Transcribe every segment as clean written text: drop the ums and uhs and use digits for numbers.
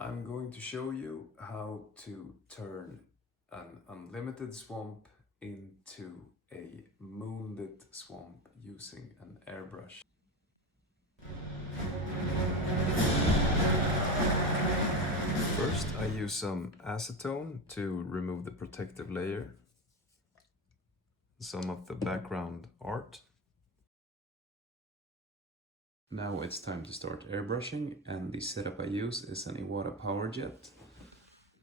I'm going to show you how to turn an unlimited swamp into a moonlit swamp using an airbrush. First, I use some acetone to remove the protective layer, some of the background art. Now it's time to start airbrushing, and the setup I use is an Iwata PowerJet,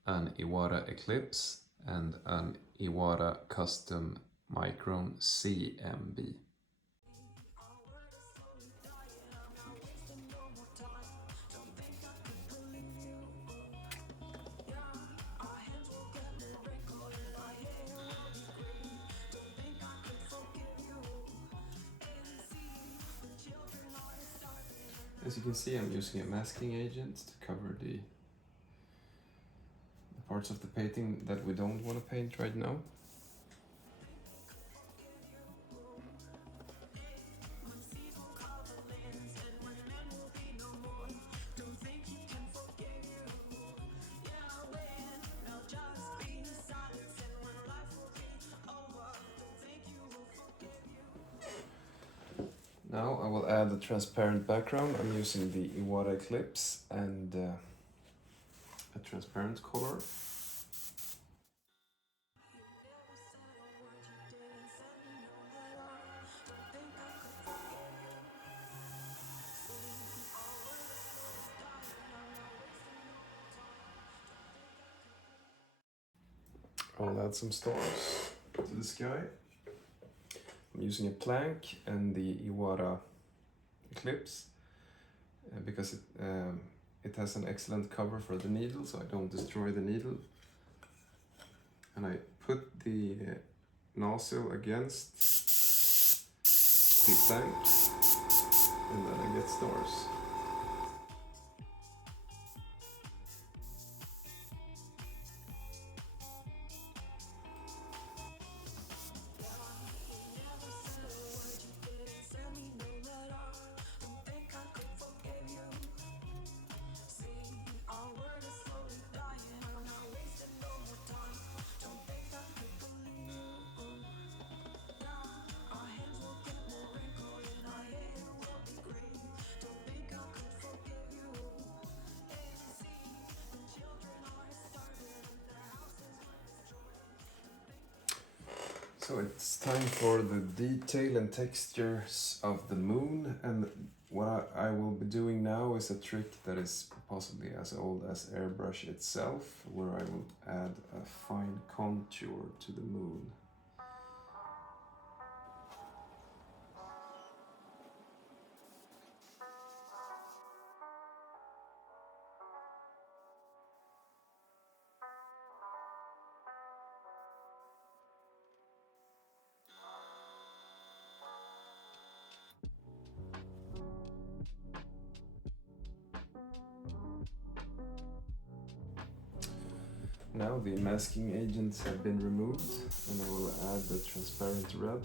an Iwata Eclipse, and an Iwata Custom Micron CMB. As you can see, I'm using a masking agent to cover the parts of the painting that we don't want to paint right now. Now I will add a transparent background. I'm using the Iwata Eclipse and a transparent color. I'll add some stars to the sky. I'm using a plank and the Iwata Eclipse because it has an excellent cover for the needle, so I don't destroy the needle. And I put the nozzle against the plank, and then I get stars. So it's time for the detail and textures of the moon, and what I will be doing now is a trick that is possibly as old as Airbrush itself, where I will add a fine contour to the moon. Now the masking agents have been removed, and I will add the transparent red.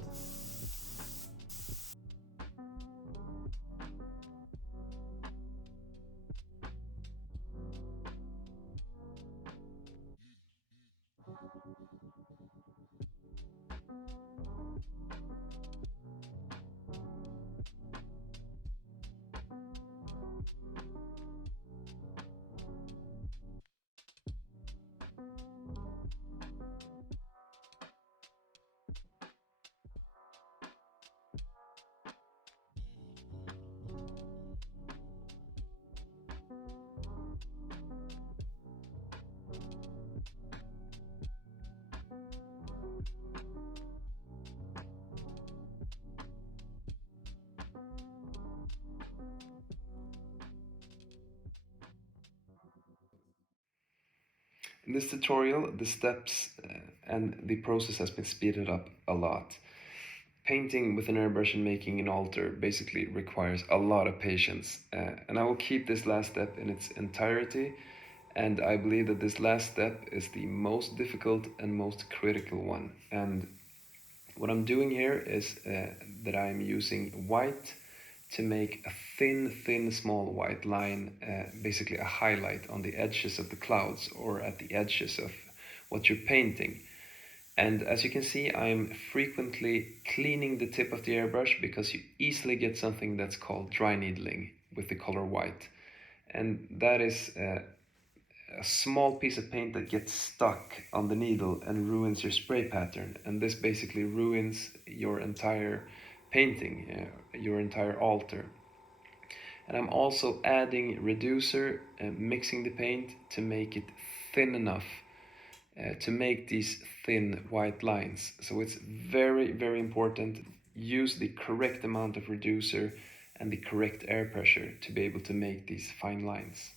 In this tutorial, the steps and the process has been speeded up a lot. Painting with an airbrush and making an altar basically requires a lot of patience, and I will keep this last step in its entirety, and I believe that this last step is the most difficult and most critical one. And what I'm doing here is that I'm using white to make a thin small white line, basically a highlight on the edges of the clouds or at the edges of what you're painting. And as you can see, I'm frequently cleaning the tip of the airbrush because you easily get something that's called dry needling with the color white. And that is a small piece of paint that gets stuck on the needle and ruins your spray pattern. And this basically ruins your entire painting, your entire altar. And I'm also adding reducer and mixing the paint to make it thin enough to make these thin white lines. So it's very important. Use the correct amount of reducer and the correct air pressure to be able to make these fine lines.